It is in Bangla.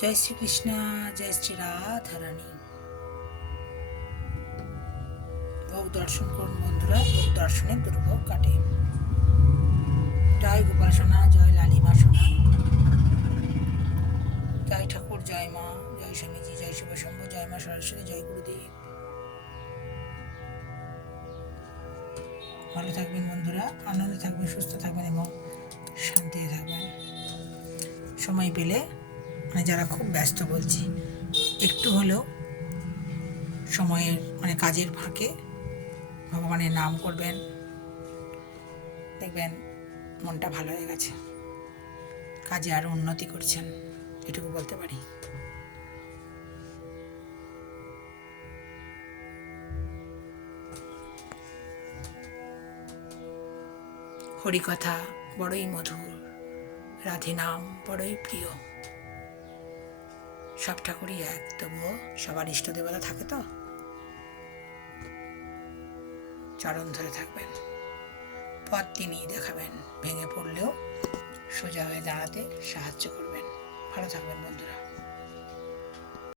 জয় শ্রীকৃষ্ণ, জয় শ্রী রাধারানী। ভোগ দর্শন করুন বন্ধুরা, ভোগ দর্শনে দুর্ভোগ কাটে। জয় গোপাল সোনা, জয় লালিমা সোনা, জয় ঠাকুর, জয় মা, জয় স্বামীজি, জয় শিবশম্ভ, জয় মা সরস্বতী, জয় গুরুদেব। ভালো থাকবেন বন্ধুরা, আনন্দে থাকবেন, সুস্থ থাকবেন এবং শান্তিতে থাকবেন। সময় পেলে, যারা খুব ব্যস্ত বলছি, একটু হলেও সময়ের কাজের ফাঁকে ভগবানের নাম করবেন, দেখবেন মনটা ভালো হয়ে গেছে, কাজে আরও উন্নতি করছেন, এটুকু বলতে পারি। হরিকথা বড়ই মধুর, রাধে নাম বড়ই প্রিয়। সব ঠাকুরই এক, তবুও সবার ইষ্ট দেবতা থাকে তো। চরণ ধরে থাকবেন, পথ তিনিই দেখাবেন, ভেঙে পড়লেও সোজা হয়ে দাঁড়াতে সাহায্য করবেন। ভালো থাকবেন বন্ধুরা।